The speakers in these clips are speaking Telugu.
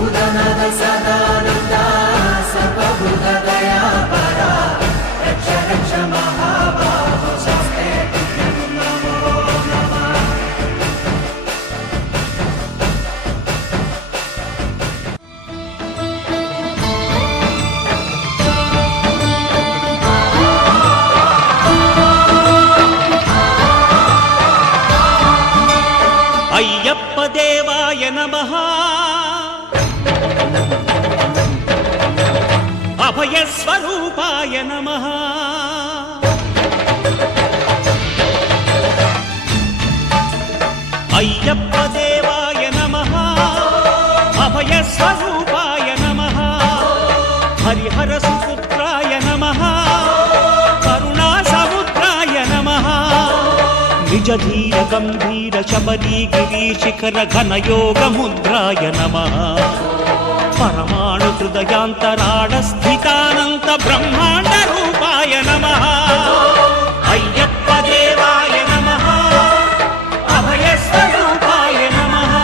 भूतनाथ सदानन्द सर्वभूतदया परा रक्ष रक्ष महाबाहो शस्ते नमो नमः। अय्यप्प देवाय नमः। अभयस्वरूपाय नमः। अय्यप्प देवाय नमः। अभयस्वरूपाय नमः। हरिहर सुपुत्राय नमः। करुणासमुद्राय नमः। निजधीर गंभीर शबरी गिरीशिखर घनयोग मुद्राय नमः। परमाणु हृदयांतराळ स्थितानंत ब्रह्मांड रूपाय नमः। अय्यप्प देवाय नमः। अभय स्वरूपाय नमः।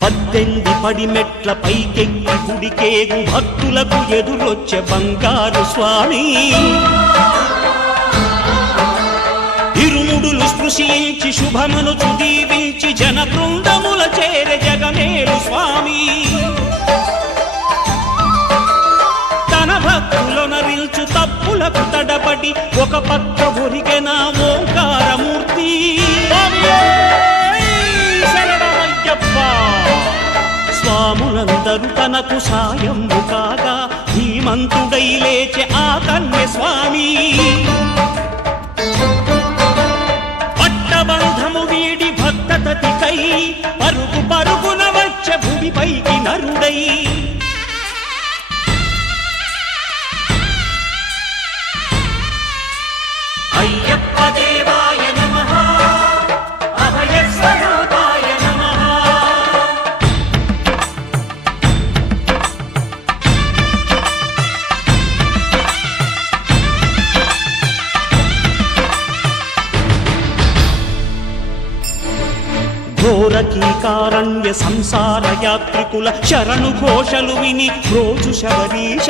పద్దెంది పడిమెట్ల పైకెక్కి గుడికేగు భక్తులకు ఎదురొచ్చే బంగారు స్వామి. ఇరుముడులు స్పృశించి శుభమును చుదీవించి జన బృందముల చేరే జగమేలు స్వామి. తన భక్తులొనరిల్చు తప్పులకు తడబడి ఒక పక్క ఒరిగెన ఓంకారమూర్తి. స్వాములందరూ తనకు సాయము కాగా ధీమంతుడై లేచే ఆ కన్య స్వామి. పట్టబంధము వీడి భక్తతతికై పరుగు పరుగున వచ్చే భూమిపైకి నరుడై. అయ్యప్ప దేవాయ నమః. అభయ స్వరూపాయ నమః. ఘోరకీకారణ్య సంసార యాత్రికుల శరణు ఘోషలు విని రోజు శబరీష.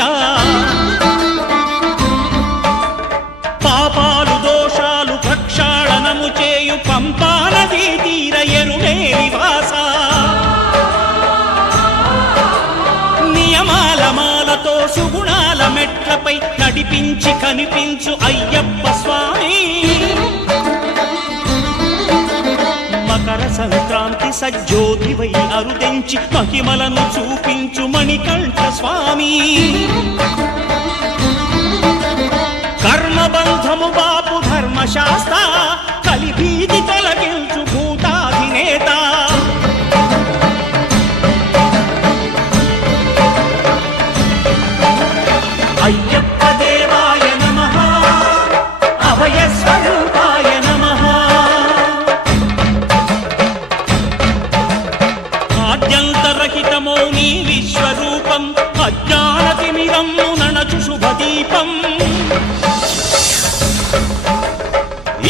పాపాలు దోషాలు ప్రక్షాళనము చేయు పంపానదీ తీర ఎరుడే నివాస. నియమాల మాలతో సుగుణాల మెట్లపై నడిపించి కనిపించు అయ్యప్ప స్వామి. మకర సంక్రాంతి సజ్జోతివై అరుదెంచి మహిమలను చూపించు మణికంఠ స్వామి. కర్మబంధము బాపు ధర్మశాస్త్ర కలిభీతి తొలగించు భూతాధినేత. అయ్యప్ప దేవాయ నమః. అభయ స్వరూపాయ నమః. ఆద్యంతరహితమో నీ విశ్వరూపం అజ్ఞానతిమిరము నణచు శుభదీపం.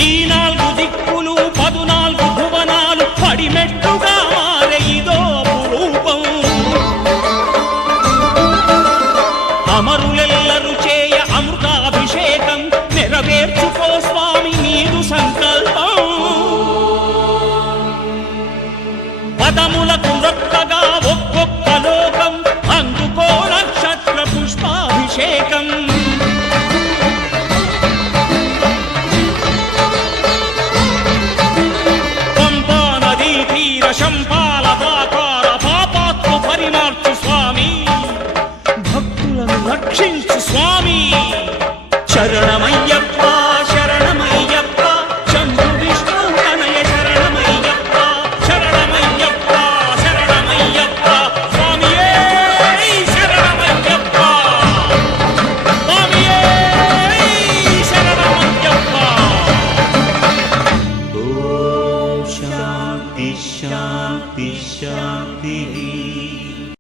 ఈ 4 దిక్కులు 14 భువనాలు పడిమెట్టుగా మారే ఇదో రూపం. అమరులెల్లరు చేయ అమృతాభిషేకం నెరవేర్చుకో స్వామి నీదు సంకల్పం. పదములకు రొక్కగా ఒక్కొక్క లోకం అందుకో నక్షత్ర పుష్పాభిషేకం. పంపా నదీ తీర శంపాల దాకార పాపాత్మ పరిమార్చు స్వామి. భక్తులను రక్షించు స్వామి. శరణమయ్యప్ప.